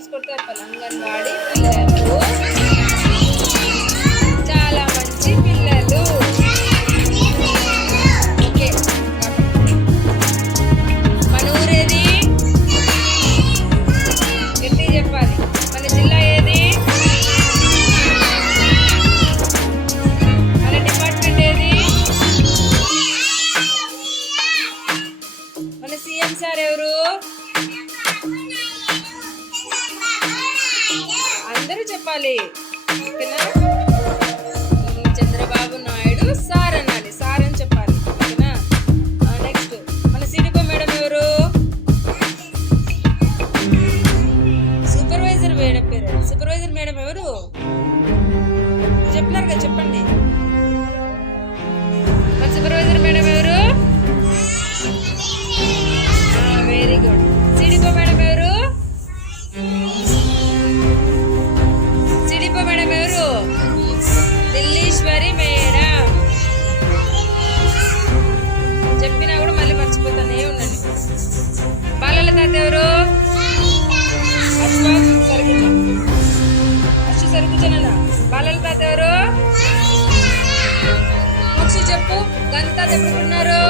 Claps కొడితే చెప్పాలి. అంగన్వాడీ పిల్లలు చాలా మంచి పిల్లలు. ఓకే, మన ఊరేది? గట్టిగా చెప్పాలి. మన జిల్లా ఏది? మన డిపార్ట్మెంట్ ఏది? మన సీఎం సార్ ఎవరు? అందరూ చెప్పాలి. ఓకేనా? చంద్రబాబు నాయుడు సార్ అనాలి. సార్ అని చెప్పాలి. ఓకేనా? నెక్స్ట్ మన సిడిపో మేడం ఎవరు? సూపర్వైజర్ మేడం పేరు. సూపర్వైజర్ మేడం ఎవరు చెప్పినారు కదా, చెప్పండి. మన సూపర్వైజర్ మేడం ఎవరు? Very good. సిడిపో మేడం ఎవరు? సిడిపో మేడం ఎవరు? దిల్లీశ్వరి మేడం. చెప్పినా కూడా మళ్ళీ మర్చిపోతానే ఉండండి. బాలల తాత ఎవరు? అశ్వ సరుగుజన. బాలల తాత ఎవరు? మోక్షి చెప్పు. గంతా ఎప్పుడు ఉన్నారు?